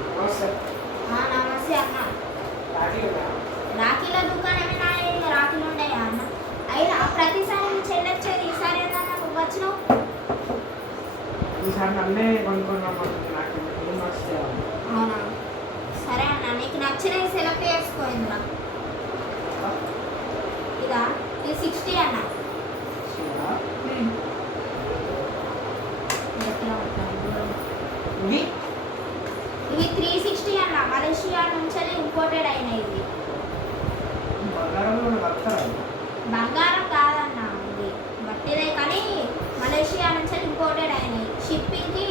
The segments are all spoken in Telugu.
నమస్తే అన్న? రాఖీల ఇంకా రాఖీలు ఉంటాయా అన్న అయినా ప్రతిసారి చెల్లొచ్చేది ఈసారి నువ్వు వచ్చినావు ఈసారి నన్నే. అవునా సరే అన్న నీకు నచ్చినవి సెలెక్ట్ చేసుకో ఇందులో ఇదా ఇది సిక్స్టీ అన్న చూడా? ఎట్లా ఉంటాయి దూరం. ఇవి ఇవి త్రీ సిక్స్టీ అన్న మలేషియా నుంచి ఇంపోర్టెడ్ అయినాయి ఇవి బంగారంలో వస్తారా బంగారం కాదన్న ఇది బట్టిదే కానీ మలేషియా నుంచి ఇంపోర్టెడ్ అయినాయి షిప్పింగ్కి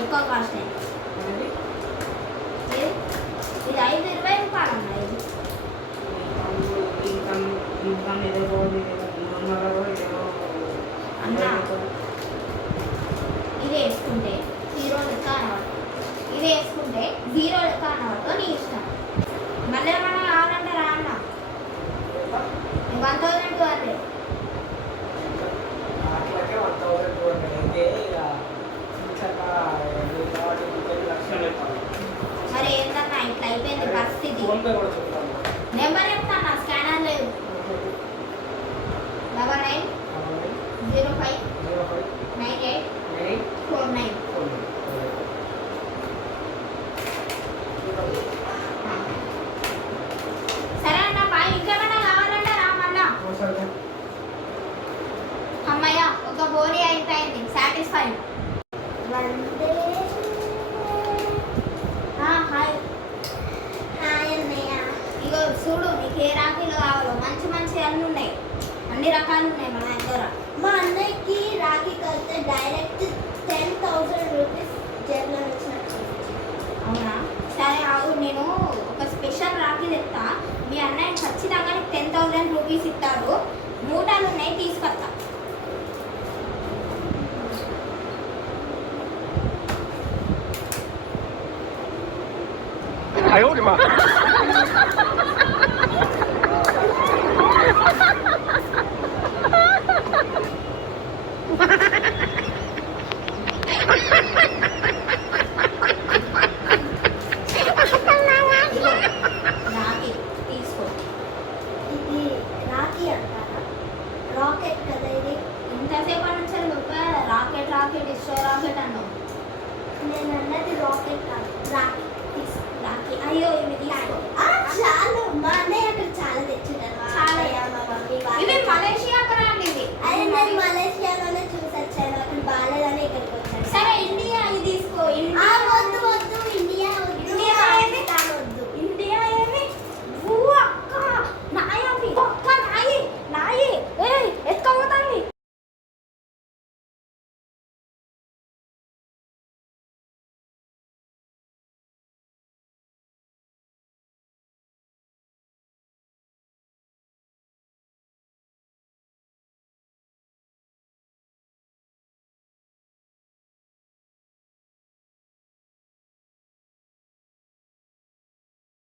ఎక్కువ కాస్ట్ అనేది ఇది ఐదు ఇరవై రూపాయలు అన్న ఇది. అన్నా. ఇది వేసుకుంటే హీరో లెక్క అనవద్దు ఇది వేసుకుంటే జీరో లెక్క అనవద్దు ఫోన్ పే కూడా చెప్తాను నెంబర్ చెప్తాను స్కానర్ లేదు double nine zero five zero five nine eight nine four nine four సరే అన్న బాయ్ ఇంకేమైనా కావాలంటే రా మళ్ళా అమ్మయ్య ఒక బోరీ అయిపోయింది సాటిస్ఫైడ్ అన్నీ ఉన్నాయి అన్ని రకాలు ఉన్నాయి మన దగ్గర. మా అన్నయ్యకి రాఖీ కలిస్తే డైరెక్ట్ టెన్ థౌసండ్ రూపీస్ జేబులో వచ్చినట్టు అవునా? సరే ఆవు నేను ఒక స్పెషల్ రాఖీ తెస్తా మీ అన్నయ్య ఖచ్చితంగా నీకు టెన్ థౌసండ్ రూపీస్ ఇస్తారు మూటాలు ఉన్నాయి తీసుకొస్తా రాకెట్ కదా ఇది ఇంతసేపటి నుంచి నువ్వు రాకెట్ రాకెట్ ఇష్టో రాకెట్ అన్నావు నేను అన్నది రాకెట్ కాదు రాఖీ రాకెట్ అయ్యో ఇవి చాలు మానే